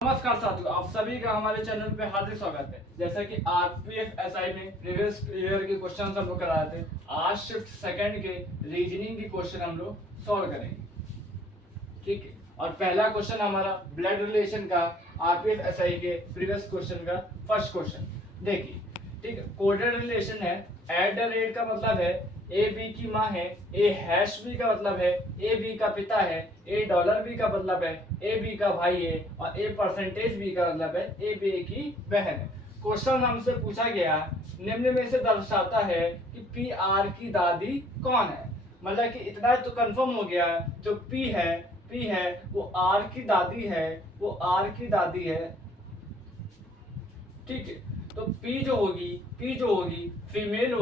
नमस्कार साथियों, आप सभी का हमारे चैनल पे हार्दिक स्वागत है। जैसा कि आरपीएफ एसआई में प्रीवियस ईयर के क्वेश्चन हम लोग कराए थे, आज शिफ्ट सेकंड के रीजनिंग के क्वेश्चन हम लोग सॉल्व करेंगे। ठीक है, और पहला क्वेश्चन हमारा ब्लड रिलेशन का आरपीएफ एसआई के प्रीवियस क्वेश्चन का फर्स्ट क्वेश्चन देखिए। ठीक है, कोडेड रिलेशन है। एट द रेट का मतलब है ए बी की माँ है, ए हैश बी का मतलब है ए बी का पिता है, ए डॉलर बी का मतलब है ए बी का भाई है, और ए परसेंटेज बी का मतलब है ए बी की बहन है। क्वेश्चन हमसे पूछा गया, निम्न में से दर्शाता है कि पी आर की दादी कौन है। मतलब कि इतना तो कंफर्म हो गया, जो पी है वो आर की दादी है, वो आर की दादी है। ठीक है, तो P जो होगी फीमेल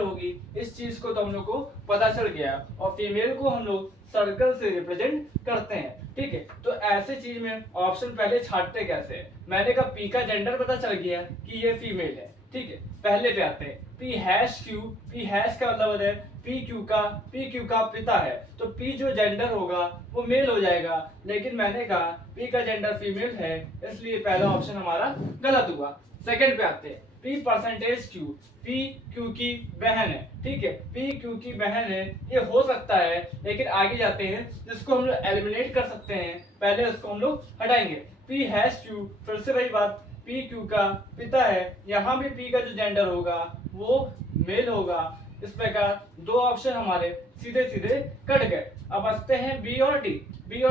होगी। इस चीज को तो हम लोग को पता चल गया, और फीमेल को हम लोग सर्कल से रिप्रेजेंट करते हैं। ठीक है, तो ऐसे चीज में ऑप्शन पहले छांटते कैसे हैं। मैंने कहा P का जेंडर पता चल गया कि ये फीमेल है। ठीक है, पहले पे आते हैं P हैश का मतलब है P क्यू का पिता है, तो P जो जेंडर होगा वो मेल हो जाएगा, लेकिन मैंने कहा P का जेंडर फीमेल है, इसलिए पहला ऑप्शन हमारा गलत हुआ। सेकंड पे आते हैं P percentage Q, P Q की बहन है। ठीक है, P Q की बहन है, ये हो सकता है, लेकिन आगे जाते हैं जिसको हम लोग एलिमिनेट कर सकते हैं, पहले उसको हम लोग हटाएंगे। P हैश Q, फिर से वही बात, P Q का पिता है, यहाँ भी P का जो जेंडर होगा वो मेल होगा। इस प्रकार दो ऑप्शन हमारे सीधे सीधे कट गए। अब बचते हैं B और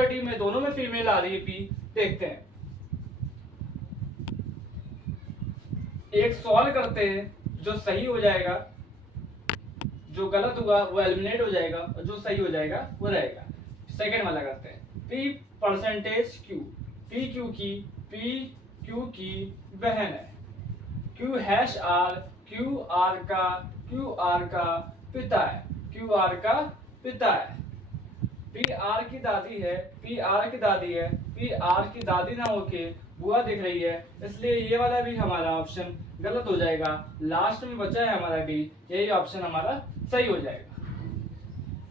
D में दोनों में फीमेल आ रही है P, देखते हैं। एक सॉल्व करते हैं, जो सही हो जाएगा, जो गलत होगा वो एलिमिनेट हो जाएगा, और जो सही हो जाएगा वो रहेगा। सेकंड वाला करते हैं P percentage Q, P Q की बहन है। Q hash R, Q R का पिता है, Q R का पिता है। P R की दादी है, P R की दादी ना होके बुआ दिख रही है, इसलिए ये वाला भी हमारा ऑप्शन गलत हो जाएगा। लास्ट में बचा है हमारा D, यही ऑप्शन हमारा सही हो जाएगा,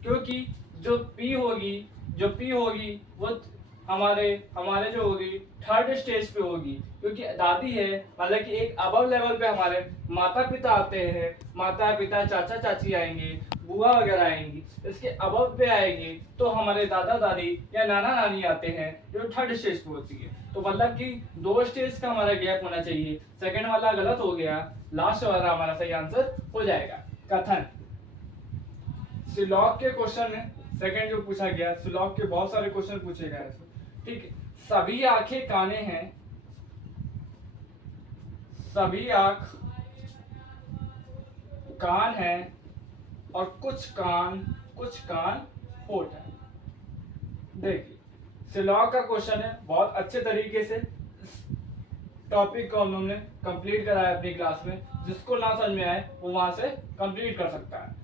क्योंकि जो P होगी वो हमारे जो होगी थर्ड स्टेज पे होगी, क्योंकि दादी है, मतलब कि एक अबव लेवल पे हमारे माता पिता आते हैं, माता पिता चाचा चाची आएंगे, बुआ वगैरह आएंगी। इसके अबव पे आएंगे तो हमारे दादा दादी या नाना नानी आते हैं, जो थर्ड स्टेज पे होती है। तो मतलब कि दो स्टेज का हमारा गैप होना चाहिए। सेकंड वाला गलत हो गया, लास्ट वाला हमारा सही आंसर हो जाएगा। कथन सिलॉग के क्वेश्चन में सेकंड जो पूछा गया, सिलॉग के बहुत सारे क्वेश्चन पूछे गए हैं। ठीक है, सभी आंखें काने हैं, सभी आंख कान है, और कुछ कान होठ है। देखिए, सिलॉग का क्वेश्चन है, बहुत अच्छे तरीके से टॉपिक को हम लोगों ने कंप्लीट कराया अपनी क्लास में। जिसको ना समझ में आए वो वहां से कंप्लीट कर सकता है।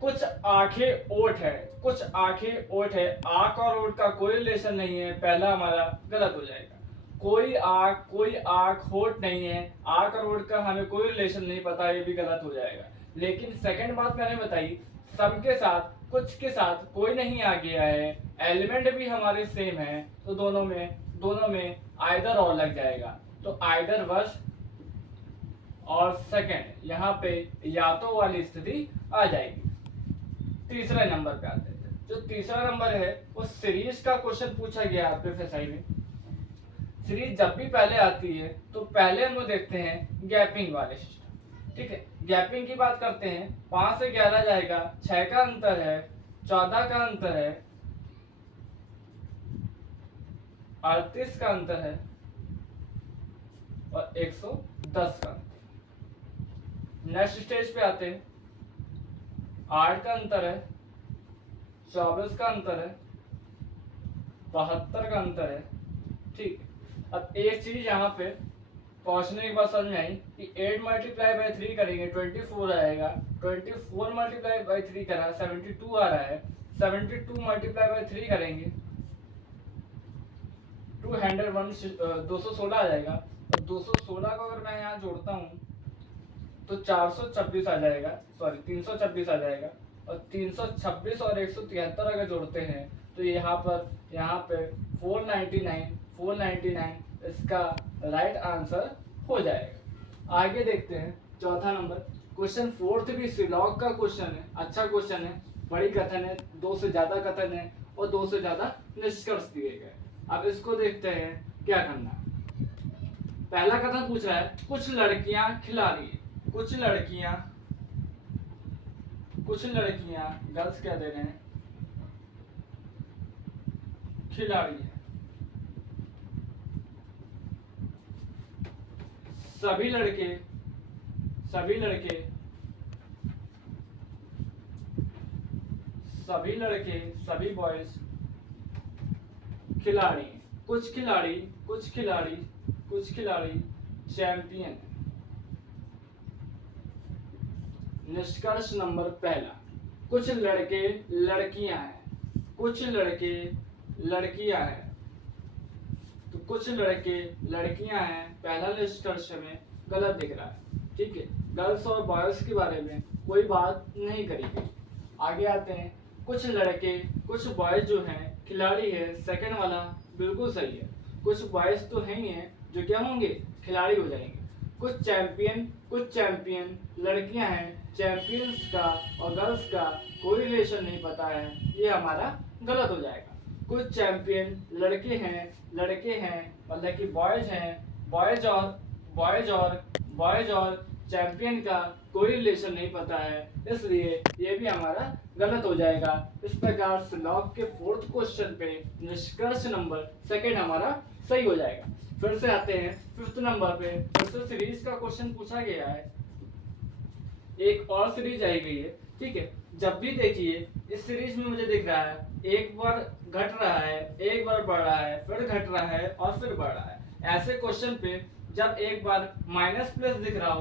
कुछ आंखें ओठ है, आंख और ओठ का कोई रिलेशन नहीं है, पहला हमारा गलत हो जाएगा। कोई आंख होठ नहीं है, आंख और ओठ का हमें कोई रिलेशन नहीं पता, ये भी गलत हो जाएगा। लेकिन सेकंड बात मैंने बताई, सम के साथ कुछ के साथ कोई नहीं आ गया है, एलिमेंट भी हमारे सेम है, तो दोनों में आइदर और लग जाएगा। तो आइदर वर्ष और सेकंड यहाँ पे या तो वाली स्थिति आ जाएगी। तीसरे नंबर पे आते हैं, जो तीसरा नंबर है वो सीरीज का क्वेश्चन पूछा गया आरपीएफ में। सीरीज जब भी पहले आती है तो पहले हम लोग देखते हैं गैपिंग वाले सिस्टम। ठीक है, गैपिंग की बात करते हैं। 5 से 11 जाएगा, 6 का अंतर है, 14 का अंतर है, 38 का अंतर है, और 110 का अंतर। नेक्स्ट स्टेज पे आते हैं, 8 का अंतर है, 24 का अंतर है, 72 का अंतर है। ठीक है, अब एक चीज यहाँ पे पहुंचने के बाद समझ में आई कि 8 मल्टीप्लाई बाई 3 करेंगे 24 आएगा, 24 मल्टीप्लाई बाई 3 करा 72 आ रहा है, 72 मल्टीप्लाई बाई 3 करेंगे 216 आ जाएगा। और 216 को अगर मैं यहाँ जोड़ता हूँ तो 426 आ जाएगा, सॉरी 326 आ जाएगा, और 326 और 173 अगर जोड़ते हैं तो यहाँ पे 499 499 इसका राइट आंसर हो जाएगा। आगे देखते हैं चौथा नंबर क्वेश्चन। फोर्थ भी सिलॉग का क्वेश्चन है, अच्छा क्वेश्चन है, बड़ी कथन है, 2 से ज्यादा कथन है और 2 से ज्यादा निष्कर्ष दिए गए। अब इसको देखते हैं क्या करना है। पहला कथन पूछ रहा है कुछ लड़कियां खिलाड़ी है, कुछ लड़कियां गर्ल्स क्या दे रहे हैं, खिलाड़ी है। सभी लड़के सभी बॉयज खिलाड़ी हैं। कुछ खिलाड़ी चैंपियन है। निष्कर्ष नंबर पहला, कुछ लड़के लड़कियां हैं, कुछ लड़के लड़कियां हैं, तो कुछ लड़के लड़कियां हैं, पहला निष्कर्ष में गलत दिख रहा है। ठीक है, गर्ल्स और बॉयज के बारे में कोई बात नहीं करी गई। आगे आते हैं, कुछ लड़के कुछ बॉयज जो हैं खिलाड़ी है, सेकंड वाला बिल्कुल सही है। कुछ बॉयज तो है ही हैं जो क्या होंगे, खिलाड़ी हो जाएंगे। कुछ चैंपियन लड़कियां हैं, चैंपियंस का और गर्ल्स का कोई रिलेशन नहीं पता है, ये हमारा गलत हो जाएगा। कुछ चैंपियन लड़के हैं मतलब कि बॉयज हैं, बॉयज और चैंपियन का कोई रिलेशन नहीं पता है, इसलिए ये भी हमारा गलत हो जाएगा। इस प्रकार से लॉग के फोर्थ क्वेश्चन पे निष्कर्ष नंबर सेकंड हमारा सही हो जाएगा। फिर से आते हैं फिफ्थ नंबर पे। फिर से सीरीज का क्वेश्चन पूछा गया है, एक और सीरीज आई गई है। ठीक है, जब भी देखिए इस सीरीज में मुझे दिख रहा है एक बार घट रहा है, एक बार बढ़ रहा है, फिर घट रहा है और फिर बढ़ रहा है। ऐसे क्वेश्चन पे जब एक बार माइनस प्लस दिख रहा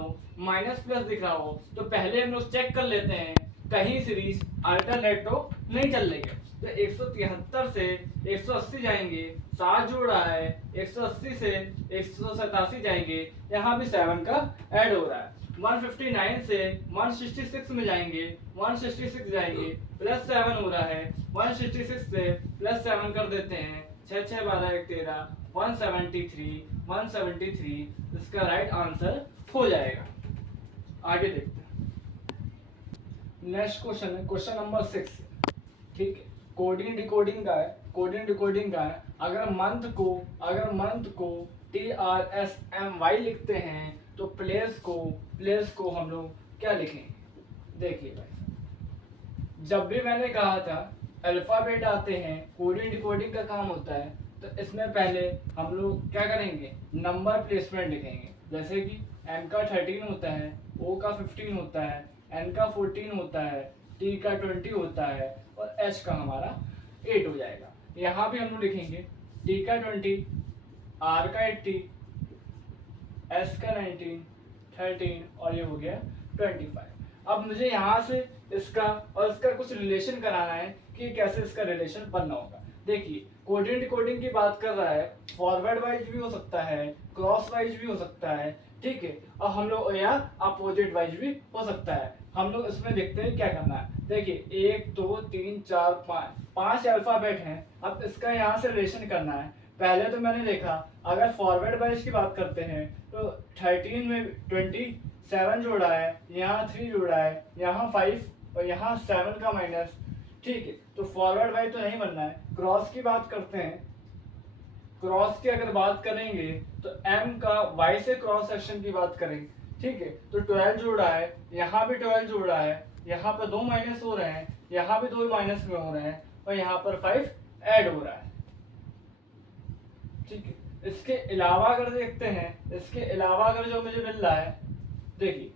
हो तो पहले हम लोग चेक कर लेते हैं कहीं सीरीज अल्टरनेट तो नहीं चल रही है। तो 173 से 180 जाएंगे, 7 जोड़ रहा है, 180 से 187 जाएंगे, यहाँ भी 7 का ऐड हो रहा है। 159 से 166 में जाएंगे, 166 जाएंगे, प्लस 7 हो रहा है, 166 से प्लस 7 कर देते हैं, 6 6 12 1 13, 173 इसका राइट आंसर हो जाएगा। आगे देखते हैं, नेक्स्ट क्वेश्चन है क्वेश्चन नंबर 6। ठीक है, कोडिंग डिकोडिंग का है। अगर मंथ को TRSMY लिखते हैं तो प्लेस को हम लोग क्या लिखेंगे। देखिए भाई, जब भी मैंने कहा था अल्फाबेट आते हैं, कोडिंग डिकोडिंग का काम होता है, तो इसमें पहले हम लोग क्या करेंगे, नंबर प्लेसमेंट लिखेंगे। जैसे कि M का 13 होता है, O का 15 होता है, N का 14 होता है, T का 20 होता है और H का हमारा 8 हो जाएगा। यहाँ भी हम लोग लिखेंगे D का 20, R का 80, S का 19, 13 और ये हो गया 25। अब मुझे यहाँ से इसका और इसका कुछ रिलेशन कराना है कि कैसे इसका रिलेशन बनना होगा। देखिए, कोडिंग डिकोडिंग की बात कर रहा है, फॉरवर्ड वाइज भी हो सकता है, क्रॉस वाइज भी हो सकता है। ठीक है, और हम लोग या अपोजिट वाइज भी हो सकता है। हम लोग इसमें देखते हैं क्या करना है। देखिए 1 2 3 4 5 अल्फाबेट हैं। अब इसका यहाँ से रिलेशन करना है। पहले तो मैंने देखा अगर फॉरवर्ड वाइज की बात करते हैं तो 13 में 27 जोड़ा है, यहाँ 3 जोड़ा है, यहाँ 5 और यहाँ 7 का माइनस। ठीक है, तो फॉरवर्ड वाइज तो नहीं बनना है। क्रॉस की बात करते हैं, क्रॉस की अगर बात करेंगे तो M का Y से क्रॉस सेक्शन की बात करेंगे। ठीक है, तो 12 जोड़ा है, यहाँ भी 12 जोड़ा है, यहाँ पर 2 माइनस हो रहे हैं, यहाँ भी 2 माइनस में हो रहे हैं और यहाँ पर 5 ऐड हो रहा है। ठीक है, इसके अलावा अगर देखते हैं, इसके अलावा अगर जो मुझे मिल रहा है, देखिए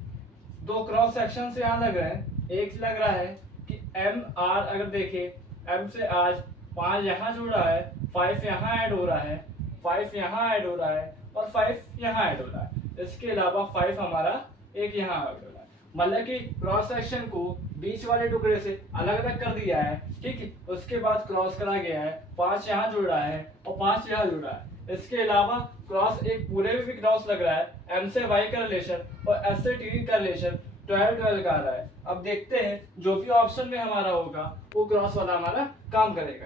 2 क्रॉस सेक्शन से यहाँ लग रहे हैं। एक लग रहा है कि MR अगर देखें, M से आज 5 यहाँ जोड़ा है, 5 यहाँ ऐड हो रहा है, 5 यहाँ ऐड हो रहा है और 5 यहाँ ऐड हो रहा है। इसके अलावा 5 हमारा एक यहाँ ऐड हो रहा है, मतलब कि क्रॉस सेक्शन को बीच वाले टुकड़े से अलग अलग कर दिया है। ठीक है, उसके बाद क्रॉस करा गया है, 5 यहाँ जोड़ा है और 5 यहाँ जोड़ा है। इसके अलावा क्रॉस एक पूरे में भी क्रॉस लग रहा है, M से Y का रिलेशन और S से T का रिलेशन 12 का आ रहा है। अब देखते हैं जो भी ऑप्शन में हमारा होगा वो क्रॉस वाला हमारा काम करेगा।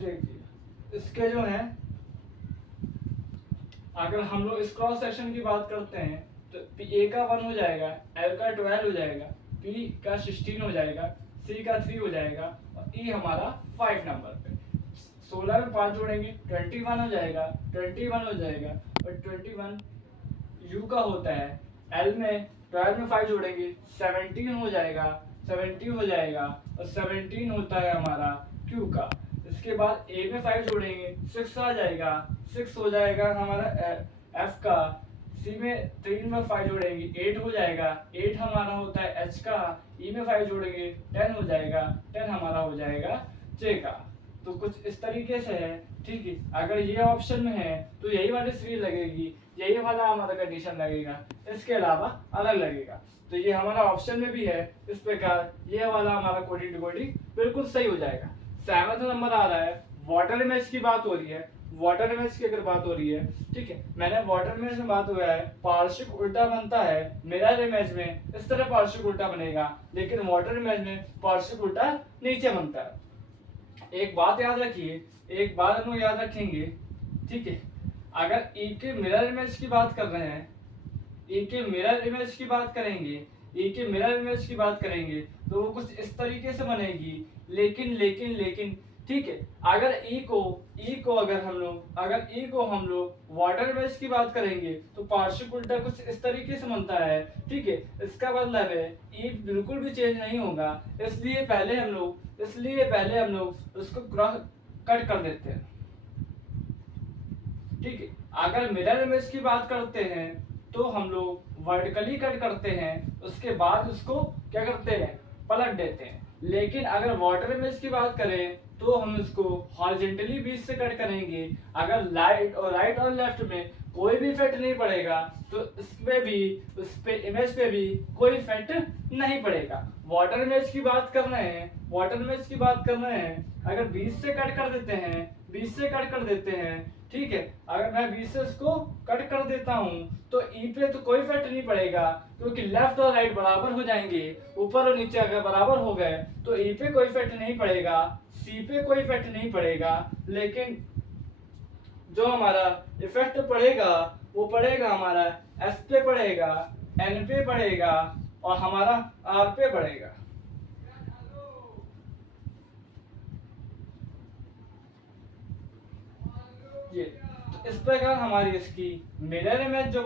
देखिए इसके जो है, अगर हम लोग इस क्रॉस सेक्शन की बात करते हैं तो ए का 1 हो जाएगा, एल का 12 हो जाएगा, पी का 16 हो जाएगा, सी का 3 हो जाएगा और ई हमारा 5 नंबर पे। 16 में 5 जोड़ेंगे 21 हो जाएगा, 21 हो जाएगा और 21 यू का होता है। एल में 12 में 5 जोड़ेंगे 17 हो जाएगा, 17 हो जाएगा और 17 होता है हमारा क्यू का। इसके बाद ए में 5 जोड़ेंगे 6 आ जाएगा, 6 हो जाएगा हमारा एफ का। सी में 3 में 5 जोड़ेंगे 8 हो जाएगा, 8 हमारा होता है एच का। ई में 5 जोड़ेंगे 10 हो जाएगा, 10 हमारा हो जाएगा जे का। तो कुछ इस तरीके से है, ठीक है। अगर ये ऑप्शन में है तो यही वाली सीरीज लगेगी, यही वाला हमारा कंडीशन लगेगा, इसके अलावा अलग लगेगा। तो ये हमारा ऑप्शन में भी है, इस प्रकार ये वाला हमारा कोडिंग डिकोडिंग बिल्कुल सही हो जाएगा। 7वां नंबर आ रहा है, वाटर इमेज की बात हो रही है। वाटर इमेज की अगर बात हो रही है, ठीक है, मैंने वाटर इमेज में बात हुआ है, पार्शिक उल्टा बनता है। मिरर इमेज में इस तरह पार्शिक उल्टा बनेगा, लेकिन वाटर इमेज में पार्शिक उल्टा नीचे बनता है। एक बात याद रखिए, एक बात हम लोग याद रखेंगे, ठीक है, अगर ई के मिरर इमेज की बात कर रहे हैं, ई के मिरर इमेज की बात करेंगे, ई के मिरर इमेज की बात करेंगे तो वो कुछ इस तरीके से बनेगी। लेकिन ठीक है, अगर ई को हम लोग वाटर इमेज की बात करेंगे तो पार्शिक उल्टा कुछ इस तरीके से बनता है, ठीक है। इसका मतलब है ई बिल्कुल भी चेंज नहीं होगा, इसलिए पहले हम लोग उसको क्रॉस कट कर देते हैं, ठीक है। अगर मिरर इमेज की बात करते हैं तो हम लोग वर्टिकली कट करते हैं, उसके बाद उसको क्या करते हैं, पलट देते हैं। लेकिन अगर वाटर इमेज की बात करें तो हम इसको हॉरिजॉन्टली बीच से कट करेंगे। अगर राइट और लेफ्ट में कोई भी इफेक्ट नहीं पड़ेगा तो उस पे इमेज पे भी कोई इफेक्ट नहीं पड़ेगा। वाटर इमेज की बात कर रहे हैं, अगर बीच से कट कर देते हैं, ठीक है। अगर मैं बीच से इसको कट कर देता हूं तो ई पे तो कोई इफेक्ट नहीं पड़ेगा, क्योंकि लेफ्ट और राइट बराबर हो जाएंगे। ऊपर और नीचे अगर बराबर हो गए तो ई पे कोई इफेक्ट नहीं पड़ेगा, सी पे कोई इफेक्ट नहीं पड़ेगा। लेकिन जो हमारा इफेक्ट पड़ेगा वो पड़ेगा हमारा एस पे पड़ेगा, एन पे पड़ेगा और हमारा आर पे पड़ेगा। ये तो इस प्रकार हमारी इसकी मिरर इमेज जो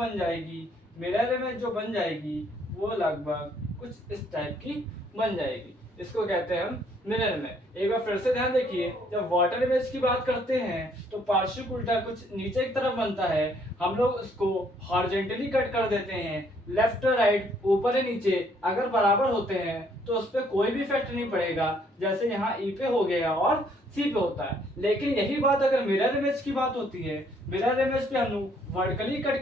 बन जाएगी वो लगभग कुछ इस टाइप की बन जाएगी। इसको कहते हैं हम मिरर इमेज। एक बार फिर से ध्यान देखिए, जब वाटर इमेज की बात करते हैं तो पार्शिक उल्टा कुछ नीचे की तरफ बनता है, हम लोग उसको हॉरिजॉन्टली कट कर देते हैं। लेफ्ट और राइट, ऊपर और नीचे अगर बराबर होते हैं तो उस पर कोई भी इफेक्ट नहीं पड़ेगा, जैसे यहाँ ई पे हो गया और सी पे होता है। लेकिन यही बात अगर मिरर इमेज की बात होती है, मिरर इमेज पे हम लोग वर्टिकली कट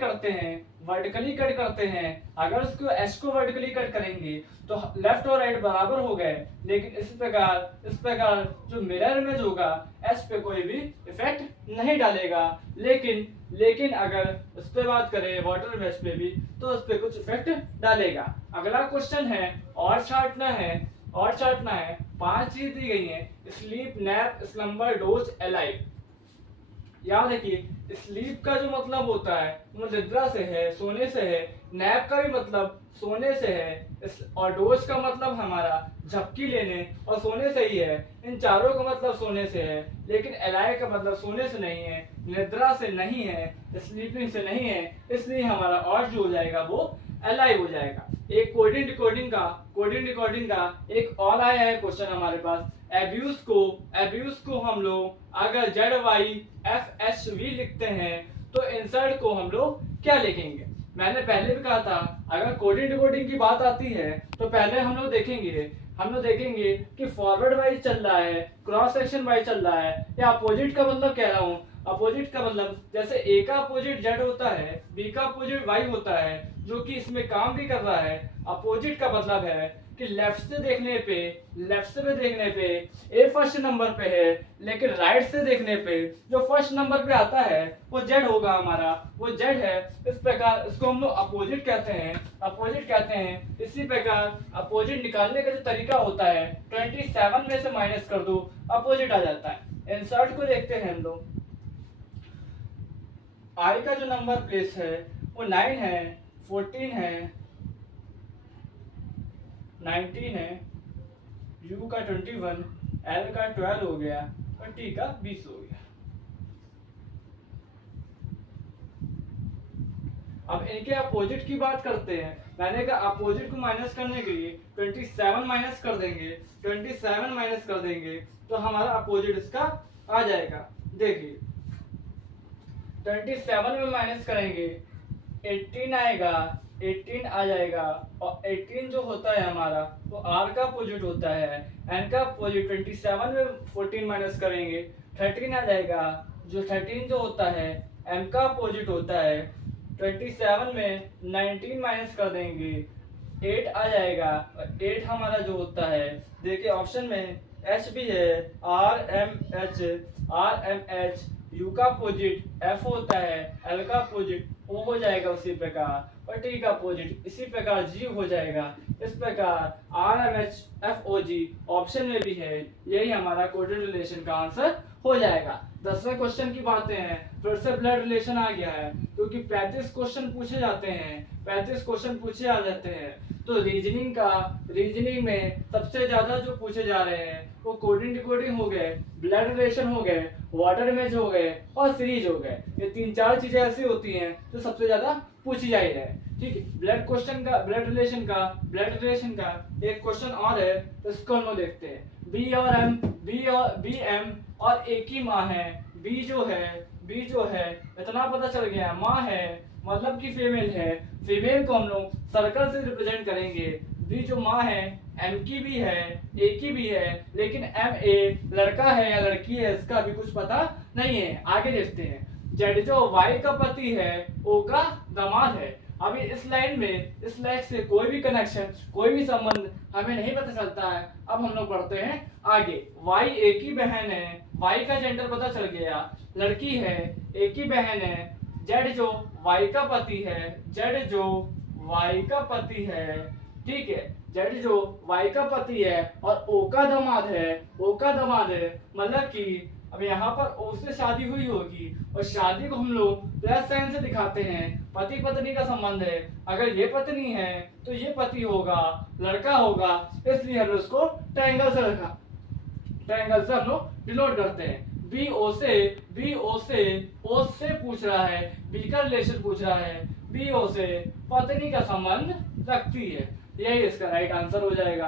करते हैं। अगर उसको एच को वर्टिकली कट करेंगे तो लेफ्ट और राइट बराबर हो गए, लेकिन इस प्रकार जो मिरर इमेज होगा एच पे कोई भी इफेक्ट नहीं डालेगा। लेकिन अगर उस पे बात करें वाटर इमेज पे भी तो उस पे कुछ इफेक्ट डालेगा। अगला क्वेश्चन है और छांटना है। 5 चीज दी गई है, sleep, nap, slumber, dose, alive. याद रखिए, स्लीप का जो मतलब होता है वो निद्रा से है, सोने से है। नैप का भी मतलब सोने से है और डोज का मतलब हमारा झपकी लेने और सोने से ही है। इन चारों का मतलब सोने से है, लेकिन अलाइव का मतलब सोने से नहीं है, निद्रा से नहीं है, स्लीपिंग से नहीं है, इसलिए हमारा और जो हो जाएगा वो अलाइव हो जाएगा। एक कोडिंग डिकोडिंग का एक और आया है क्वेश्चन हमारे पास। एब्यूज को हम लोग अगर ZYFHV लिखते हैं तो इंसर्ट को हम लोग क्या लिखेंगे। मैंने पहले भी कहा था, अगर कोडिंग डिकोडिंग की बात आती है तो पहले हम लोग देखेंगे कि फॉरवर्ड वाइज चल रहा है, क्रॉस सेक्शन वाइज चल रहा है, या अपोजिट का मतलब कह रहा हूँ। अपोजिट का मतलब जैसे ए का अपोजिट जेड होता है, बी का अपोजिट वाई होता है, जो कि इसमें काम भी कर रहा है। अपोजिट का मतलब है कि लेफ्ट से देखने पे ए फर्स्ट नंबर पे है, लेकिन राइट से देखने पे जो फर्स्ट नंबर पे आता है वो जेड होगा हमारा, वो जेड है। इस प्रकार इसको हम लोग अपोजिट कहते हैं। इसी प्रकार अपोजिट निकालने का जो तरीका होता है, 27 में से माइनस कर दो, अपोजिट आ जाता है। इंसर्ट को देखते हैं हम लोग। आई का जो नंबर प्लेस है वो 9 है, 14 है, 19 है, यू का 21, एल का 12 हो गया और टी का 20 हो गया। अब इनके अपोजिट की बात करते हैं। मैंने कहा अपोजिट को माइनस करने के लिए 27 माइनस कर देंगे, 27 माइनस कर देंगे तो हमारा अपोजिट इसका आ जाएगा। देखिए 27 में माइनस करेंगे 18 आएगा, 18 आ जाएगा और 18 जो होता है हमारा वो आर का अपोजिट होता है। एन का अपोजिट 27 में 14 माइनस करेंगे 13 आ जाएगा, जो 13 जो होता है एम का अपोजिट होता है। 27 में 19 माइनस कर देंगे 8 आ जाएगा और 8 हमारा जो होता है, देखिए ऑप्शन में एच भी है, आर एम एच, यू का अपोजिट एफ होता है, एल का अपोजिट ओ हो जाएगा उसी प्रकार और टी का अपोजिट इसी प्रकार जी हो जाएगा। इस प्रकार R M H F O G option में भी है, यही हमारा कोडेड रिलेशन का आंसर हो जाएगा। 10वें क्वेश्चन की बातें हैं, फिर से ब्लड रिलेशन आ गया है क्योंकि 35 क्वेश्चन पूछे जाते हैं, 35 क्वेश्चन पूछे आ जाते हैं। तो रीजनिंग में सबसे ज्यादा जो पूछे जा रहे हैं वो कोडिंग डिकोडिंग हो गए, ब्लड रिलेशन हो गए, वाटर इमेज हो गए और सीरीज हो गए। ये 3-4 चीजें ऐसी होती हैं जो सबसे ज्यादा पूछी जा रही है। ठीक है, ब्लड रिलेशन का एक क्वेश्चन और है तो इसको हम लोग देखते हैं। बी एम और एक ही माँ है। बी जो है इतना पता चल गया, माँ है मतलब कि फीमेल है। फीमेल को हम लोग सर्कल से रिप्रेजेंट करेंगे। बी जो माँ है एम की भी है, ए की भी है, लेकिन एम ए लड़का है या लड़की है इसका अभी कुछ पता नहीं है। आगे देखते हैं। जेड जो वाई का पति है, ओ का दामाद है। अभी इस लाइन से कोई भी कनेक्शन, कोई भी संबंध हमें नहीं पता चलता है। अब हम लोग बढ़ते हैं आगे। वाई एक ही बहन है, वाई का जेंडर पता चल गया, लड़की है, एक ही बहन है। जेड जो वाई का पति है, ठीक है, जेड जो वाई का पति है और ओ का दामाद है, मतलब कि अब यहाँ पर ओ से शादी हुई होगी और शादी को हम लोग प्लस साइन से दिखाते हैं। पति पत्नी का संबंध है, अगर ये पत्नी है तो ये पति होगा, लड़का होगा, इसलिए हम उसको ट्रायंगल से हम लोग डिनोट करते हैं। ओ से पूछ रहा है, बी का रिलेशन पूछ रहा है, बी ओ से पत्नी का संबंध रखती है, यही इसका राइट आंसर हो जाएगा।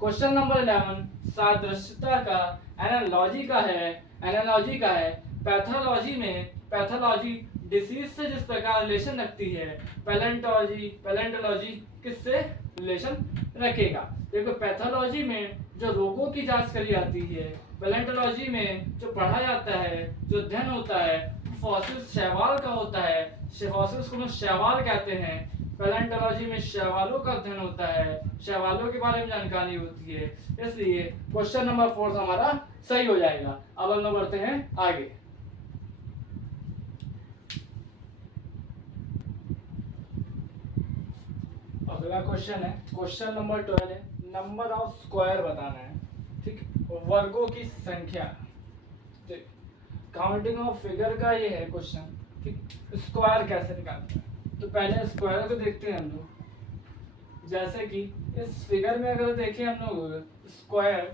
क्वेश्चन नंबर 11 सादृश्यता का एनालॉजी का है। पैथोलॉजी डिसीज से जिस प्रकार रिलेशन रखती है, पैलेंटोलॉजी किससे रिलेशन रखेगा। देखो पैथोलॉजी में जो रोगों की जांच करी जाती है, पैलेंटोलॉजी में जो पढ़ा जाता है, जो अध्ययन होता है, फॉसिल्स शैवाल का होता है, फॉसिल्स को शैवाल कहते हैं। पैलेंटोलॉजी में शैवालों का अध्ययन होता है, शैवालों के बारे में जानकारी होती है, इसलिए क्वेश्चन नंबर 4 हमारा सही हो जाएगा। अब हम लोग बढ़ते हैं आगे। अगला क्वेश्चन है, क्वेश्चन नंबर 12 है, नंबर ऑफ स्क्वायर बताना है। ठीक, वर्गों की संख्या। ठीक, काउंटिंग ऑफ फिगर का ये है क्वेश्चन। ठीक, स्क्वायर कैसे निकालते हैं, तो पहले स्क्वायर को देखते हैं हम लोग। जैसे कि इस फिगर में अगर देखें हम लोग स्क्वायर,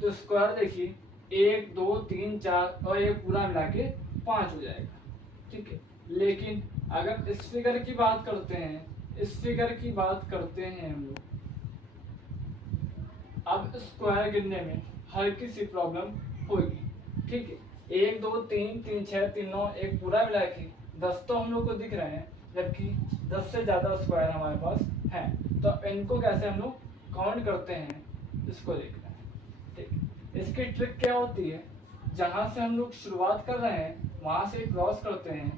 तो स्क्वायर देखिए 1 2 3 4 और ये पूरा मिला के 5 हो जाएगा। ठीक है, लेकिन अगर इस फिगर की बात करते हैं हम लोग, अब स्क्वायर गिनने में हल्की सी प्रॉब्लम होगी। ठीक है, 1 2 3 3 6 3 9 एक पूरा मिला के 10 तो हम लोग को दिख रहे हैं, जबकि 10 से ज्यादा स्क्वायर हमारे पास है। तो इनको कैसे हम लोग काउंट करते हैं, इसको देखना है। ठीक, इसकी ट्रिक क्या होती है, जहां से हम लोग शुरुआत कर रहे हैं वहां से क्रॉस करते हैं।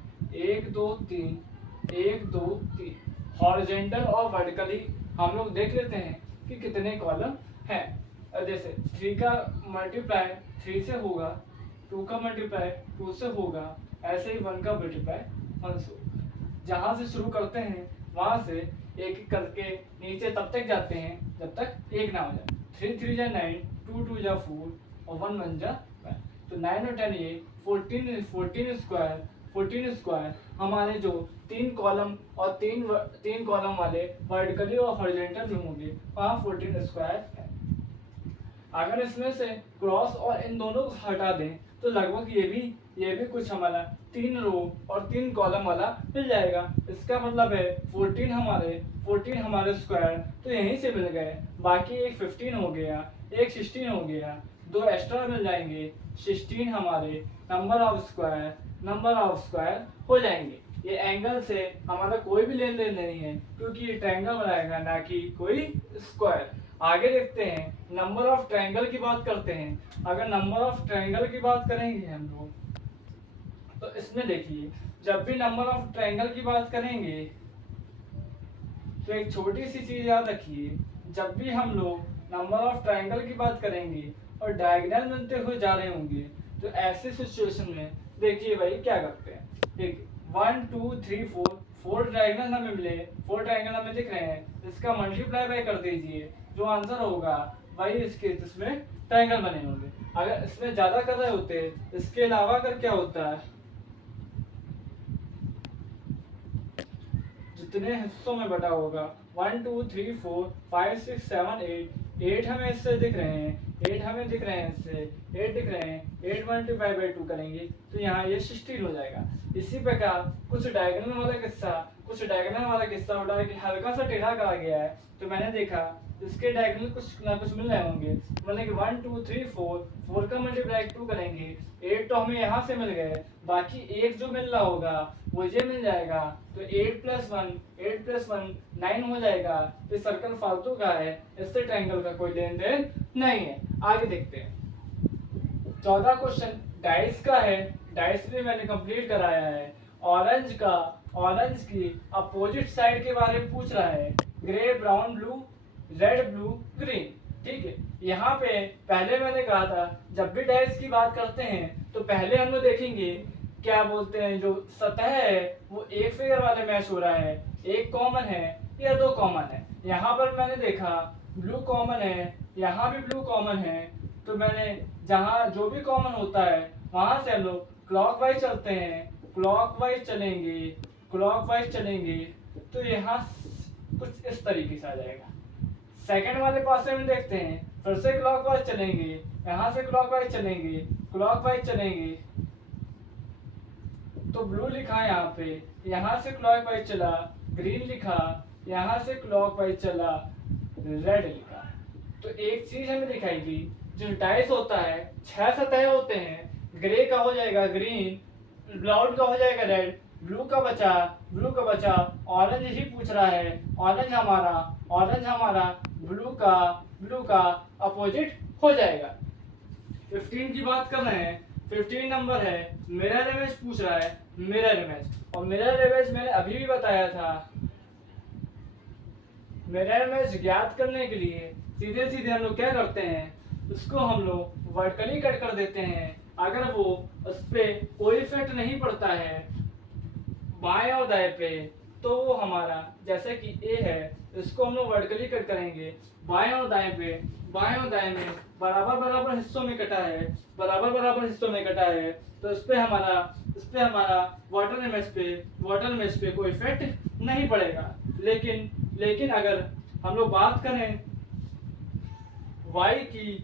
1 2 3 1 2 3 हॉरिजॉन्टल और वर्टिकली हम लोग देख लेते हैं कि कितने कॉलम हैं। जैसे 3 का मल्टीप्लाई 3 से होगा, 2 का मल्टीप्लाई 2 से होगा, ऐसे ही 1 का मल्टीप्लाई 1 से होगा। जहाँ से शुरू करते हैं वहाँ से एक एक करके नीचे तब तक जाते हैं जब तक एक ना हो जाए। 3 3 जा 9, 2 2 जा 4 और 1 1 जा 5। तो 9 और 10 ये 14 स्क्वायर हमारे जो 3 कॉलम और तीन कॉलम वाले वर्टिकली और हॉरिजॉन्टल में होंगे वहाँ 14 स्क्वायर है। अगर इसमें से क्रॉस और इन दोनों को हटा दें तो लगभग ये भी कुछ हमारा 3 रो और 3 कॉलम वाला मिल जाएगा। इसका मतलब है 14 हमारे स्क्वायर तो यहीं से मिल गए। बाकी एक 15 हो गया, एक 16 हो गया, 2 एक्स्ट्रा मिल जाएंगे। 16 हमारे नंबर ऑफ स्क्वायर हो जाएंगे। ये एंगल से हमारा कोई भी लेन देन नहीं है क्योंकि ये ट्रायंगल बनाएगा ना कि कोई स्क्वायर। आगे देखते हैं, नंबर ऑफ ट्रायंगल की बात करते हैं। अगर नंबर ऑफ ट्रायंगल की बात करेंगे हम लोग तो इसमें देखिए, जब भी नंबर ऑफ ट्रायंगल की बात करेंगे तो एक छोटी सी चीज याद रखिए, जब भी हम लोग नंबर ऑफ ट्रायंगल की बात करेंगे और डायगोनल बनते हुए जा रहे होंगे तो ऐसे सिचुएशन में देखिए भाई क्या करते हैं। देखिए 1 2 3 4 डायगोनल हमें मिले, 4 डायगोनल हमें दिख रहे हैं। इसका मल्टीप्लाई बाय कर दीजिए, जो आंसर होगा वही इसके इसमें ट्रायंगल बने होंगे। अगर इसमें ज्यादा कर रहे होते, इसके अलावा अगर क्या होता है, जितने हिस्सों में बटा होगा 1 2 3 4 5 6 7 8 हमें इससे दिख रहे हैं, 8 हमें दिख रहे हैं, इससे 8 दिख रहे हैं, 8 मल्टीप्लाई बाय 2 करेंगे तो यहाँ ये 16 हो जाएगा। इसी प्रकार कुछ डायगोनल वाला किस्सा उठा के हल्का सा टेढ़ा करा गया है तो मैंने देखा इसके डायगोनल कुछ ना कुछ मिल रहे होंगे। मतलब कि 1 2 3 4 का मल्टीप्लाई 2 करेंगे, 8 तो हमें यहाँ से मिल गए, बाकी एक जो मिल रहा होगा वो ये मिल जाएगा। तो 8 + 1 9 हो जाएगा। तो सर्कल फालतू का है, इससे ट्रायंगल का कोई लेन देन नहीं है। आगे देखते हैं, 14 क्वेश्चन डाइस का है। डाइस भी मैंने कंप्लीट कराया है। ऑरेंज की अपोजिट साइड के बारे में पूछ रहा है, grey brown blue red blue green. ठीक है, यहाँ पे पहले मैंने कहा था जब भी डाइस की बात करते हैं तो पहले हम लोग देखेंगे क्या बोलते हैं, जो सतह है वो एक फिगर वाले मैच हो रहा है, एक कॉमन है या 2 कॉमन है। यहाँ पर मैंने देखा ब्लू कॉमन है, यहाँ भी ब्लू कॉमन है, तो मैंने जहाँ जो भी कॉमन होता है वहां से हम लोग क्लॉकवाइज चलते हैं। क्लॉकवाइज चलेंगे तो यहाँ कुछ इस तरीके से आ जाएगा। सेकंड वाले पास में देखते हैं, फिर से क्लॉकवाइज चलेंगे, यहाँ से क्लॉकवाइज चलेंगे तो ब्लू लिखा है यहाँ पे, यहाँ से क्लॉकवाइज चला, ग्रीन लिखा, यहाँ से क्लॉकवाइज चला, रेड लिखा। तो एक चीज हमें दिखाई दी, जो डाइस होता है 6 सतह होते हैं, ग्रे का हो जाएगा ग्रीन, ब्राउन का हो जाएगा रेड, ब्लू का बचा ऑरेंज ही पूछ रहा है। ऑरेंज हमारा ब्लू का अपोजिट हो जाएगा। 15 की बात कर रहे हैं, 15 नंबर है, मिरर इमेज पूछ रहा है, मिरर इमेज। और मिरर इमेज मैंने अभी भी बताया था, मिरर इमेज ज्ञात करने के लिए सीधे हम लोग क्या करते हैं, उसको हम लोग वर्टिकली कट कर देते हैं। अगर वो उस पे कोई इफेक्ट नहीं पड़ता है बाएं और दाएं पे, तो वो हमारा जैसे कि ए है, इसको हम लोग वर्टिकली कट करेंगे। बाएं और दाएं में बराबर हिस्सों में कटा है, तो इस पे हमारा वाटर इमेज पे कोई इफेक्ट नहीं पड़ेगा। लेकिन अगर हम लोग बात करें y की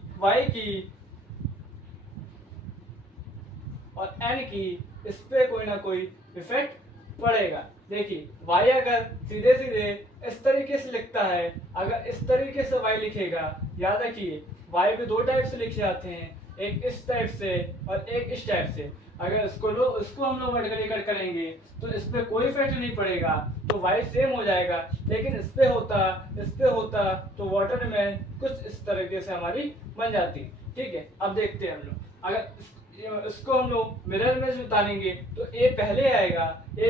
और n की, इस पे कोई ना कोई इफेक्ट पड़ेगा। देखिए y अगर सीधे इस तरीके से लिखता है, अगर इस तरीके से y लिखेगा, याद रखिए y भी 2 टाइप से लिखे जाते हैं, एक इस टाइप से और एक इस टाइप से। अगर इसको हम लोग वर्टिकली कट करेंगे तो इस पे कोई इफेक्ट नहीं पड़ेगा, तो y सेम हो जाएगा। लेकिन इस पे होता तो वाटर में कुछ इस तरीके से हमारी बन जाती। ठीक है, अब देखते हैं हम लोग, अगर इसको हम लोग मिरर इमेज में उतारेंगे तो ए पहले आएगा, ए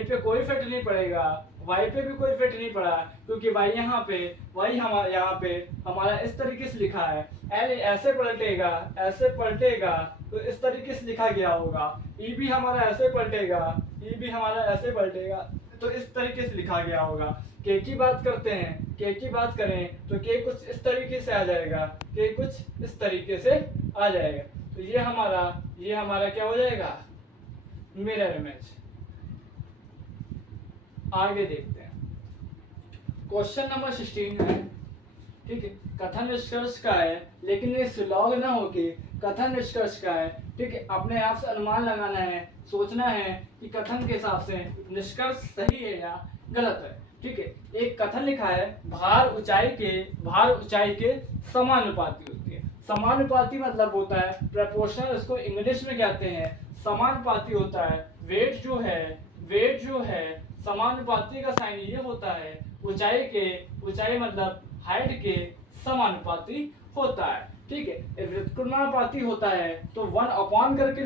पे कोई इफेक्ट नहीं पड़ेगा, y पे भी कोई इफेक्ट नहीं पड़ा क्योंकि y यहाँ पे हमारा इस तरीके से लिखा है। n ऐसे पलटेगा तो इस तरीके से लिखा गया होगा। e भी हमारा ऐसे पलटेगा तो इस तरीके से लिखा गया होगा। k की बात करें तो k कुछ इस तरीके से आ जाएगा, तो ये हमारा क्या हो जाएगा, मिरर इमेज। आगे देखते हैं, क्वेश्चन नंबर 16 है, ठीक है। कथन निष्कर्ष का है, लेकिन ये सुलॉग ना होके कथन निष्कर्ष का है, ठीक है। अपने आप से अनुमान लगाना है, सोचना है कि कथन के हिसाब से निष्कर्ष सही है या गलत है, ठीक है। एक कथन लिखा है, भार ऊंचाई के समानुपाती होती है। समानुपाती मतलब होता है प्रपोर्शनल, इसको इंग्लिश में कहते हैं। समानुपाती होता है वेट जो है समानुपाती का साइन ये होता है ऊंचाई मतलब हाइट के समानुपाती होता है, ठीक है। व्युत्क्रमानुपाती होता है तो 1 करके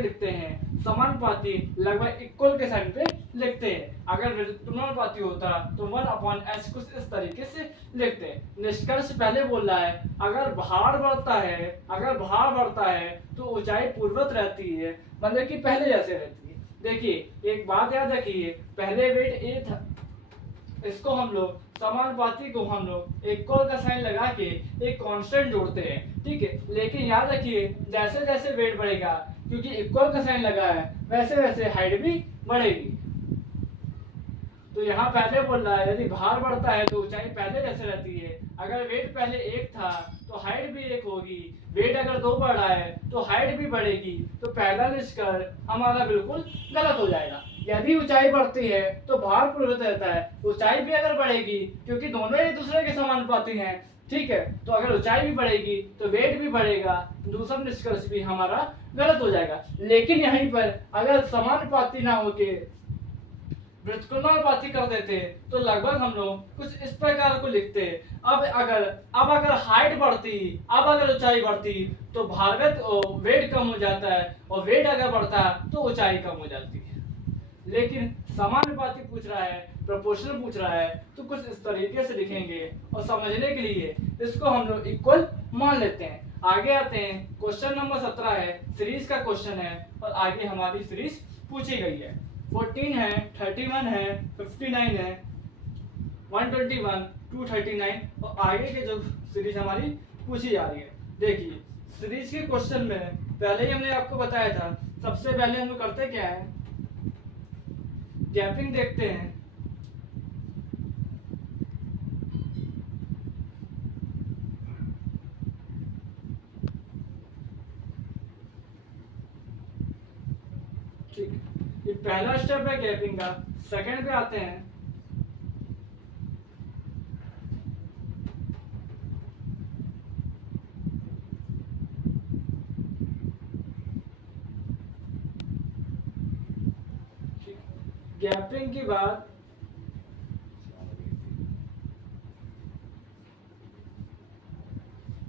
लिखते हैं। समानुपाती लगभग इक्वल के साइन पे लिखते हैं। अगर व्युत्क्रमानुपाती होता तो 1/h कुछ इस तरीके से लिखते हैं। निष्कर्ष पहले बोल रहा है, अगर भार बढ़ता है तो ऊंचाई पूर्ववत रहती है, मतलब कि पहले जैसे रहती है। देखिए एक बात याद रखिए, पहले वेट ए था, इसको हम लोग समानुपाती को हम लोग इक्वल का साइन लगा के एक कांस्टेंट जोड़ते हैं, ठीक है। लेकिन याद रखिए जैसे जैसे वेट बढ़ेगा, क्योंकि इक्वल का साइन लगा है, वैसे वैसे हाइट भी बढ़ेगी। तो यहाँ पहले बोल रहा है, यदि भार बढ़ता है तो ऊंचाई पहले जैसे रहती है। अगर वेट पहले 1 था तो हाइट भी 1 होगी। वेट अगर 2 बढ़ रहा है तो हाइट भी बढ़ेगी। तो पहला निष्कर्ष हमारा बिल्कुल गलत हो जाएगा। यदि ऊंचाई बढ़ती है तो भार पूर्ववत रहता है, ऊंचाई भी अगर बढ़ेगी, क्योंकि दोनों एक दूसरे के समानुपाती हैं, ठीक है। तो अगर ऊंचाई भी बढ़ेगी तो वेट भी बढ़ेगा, दूसरा निष्कर्ष भी हमारा गलत हो जाएगा। लेकिन यहीं पर अगर समानुपाती ना होके व्युत्क्रमानुपाती कर देते तो लगभग हम लोग कुछ इस प्रकार को लिखते। अब अगर हाइट बढ़ती, अब अगर ऊंचाई बढ़ती तो भागत वेट कम हो जाता है, और वेट अगर बढ़ता तो ऊंचाई कम हो जाती है। लेकिन समानुपाती पूछ रहा है, प्रोपोर्शनल पूछ रहा है, तो कुछ इस तरीके से लिखेंगे, और समझने के लिए इसको हम लोग इक्वल मान लेते हैं। आगे आते हैं, क्वेश्चन नंबर 17 है, सीरीज का क्वेश्चन है, और आगे हमारी सीरीज पूछी गई है। 14 है, 31 है, 59 है, 121, 239, और आगे के जो सीरीज हमारी पूछी जा रही है। देखिए सीरीज के क्वेश्चन में पहले ही हमने आपको बताया था, सबसे पहले हम लोग करते क्या है, गैपिंग देखते हैं। ठीक, ये पहला स्टेप है गैपिंग का। सेकंड पे आते हैं, गैपिंग के बाद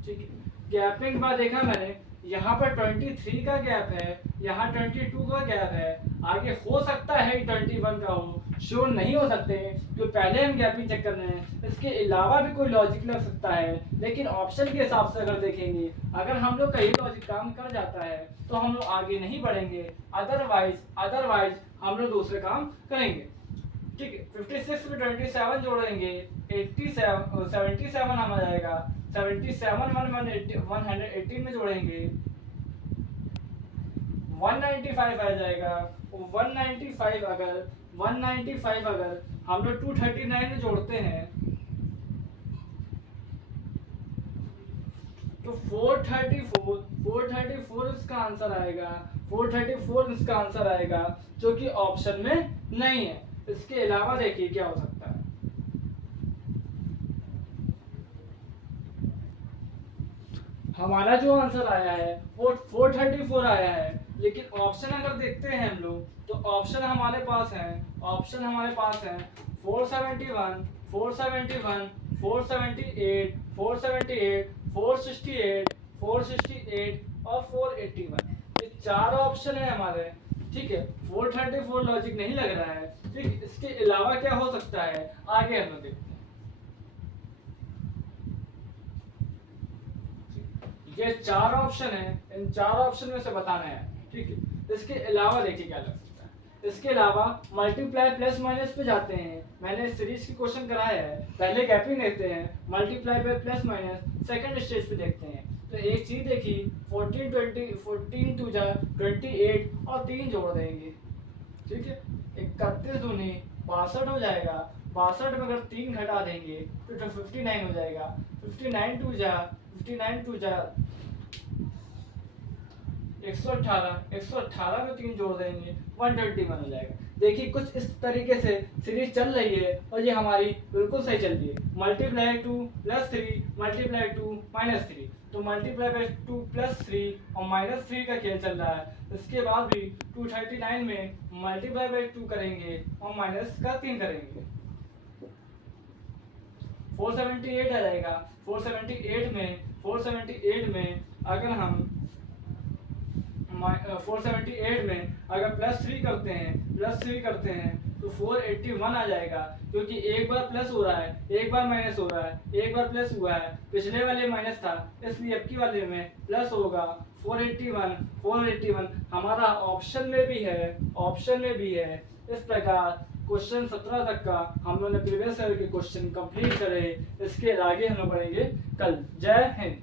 ठीक है, गैपिंग बाद देखा मैंने यहाँ पर 23 का गैप है, यहाँ 22 का गैप है, आगे हो सकता है 21 का हो, श्योर नहीं हो सकते, तो पहले हम गैपिंग चेक कर रहे हैं। इसके अलावा भी कोई लॉजिक लग सकता है, लेकिन ऑप्शन के हिसाब से अगर देखेंगे, अगर हम लोग का ये लॉजिक काम कर जाता है तो हम लोग आगे नहीं बढ़ेंगे, अदरवाइज हम लोग दूसरे काम करेंगे, ठीक है। 56 में 27 जोड़ेंगे, 77 आ जाएगा, 77 118 में जोड़ेंगे, 195 आ जाएगा, 195 अगर हम लोग 239 में जोड़ते हैं तो 434 इसका आंसर आएगा, 434 इसका आंसर आएगा, जो कि ऑप्शन में नहीं है। इसके अलावा देखिए क्या हो सकता है, हमारा जो आंसर आया है वो 434 आया है, लेकिन ऑप्शन अगर देखते हैं हम लोग तो ऑप्शन हमारे पास है 471, 471, 478, 478, 468, 468 और 481। ये 4 ऑप्शन है हमारे, ठीक है। 434 लॉजिक नहीं लग रहा है, ठीक। इसके अलावा क्या हो सकता है, आगे हम लोग देखते हैं। ये 4 ऑप्शन है, इन 4 ऑप्शन में से बताना है, ठीक है। इसके अलावा देखिए क्या लग सकता है। इसके अलावा मल्टीप्लाई प्लस माइनस पे जाते हैं, मैंने सीरीज की क्वेश्चन कराया है। पहले गैपिंग देखते हैं, multiply by plus minus second stage पे देखते हैं। तो एक चीज देखी 14 टू जा 28 और 3 जोड़ देंगे, ठीक है। 31 दूनी 62 हो जाएगा, 62 में अगर 3 घटा देंगे तो 59 हो जाएगा। 59 टू जा 118 में 3 जोड़ देंगे 121 हो जाएगा। देखिए कुछ इस तरीके से सीरीज चल रही है और ये हमारी बिल्कुल सही चल रही है। मल्टीप्लाई 2 प्लस 3 मल्टीप्लाई 2 माइनस 3, तो मल्टीप्लाई बाई 2 प्लस 3 और माइनस 3 का खेल चल रहा है। इसके बाद भी 239 में मल्टीप्लाई बाई 2 करेंगे और माइनस का 3 करेंगे, 478 आ जाएगा। 478 में अगर हम 478 में अगर प्लस 3 करते हैं तो 481 आ जाएगा, क्योंकि एक बार प्लस हो रहा है, एक बार माइनस हो रहा है, एक बार प्लस हुआ है, पिछले वाले माइनस था इसलिए अब की वाले में प्लस होगा। 481 हमारा ऑप्शन में भी है। इस प्रकार क्वेश्चन 17 तक का हम लोगों ने प्रीवियस ईयर के क्वेश्चन कंप्लीट करे। इसके आगे हम लोग पढ़ेंगे कल। जय हिंद।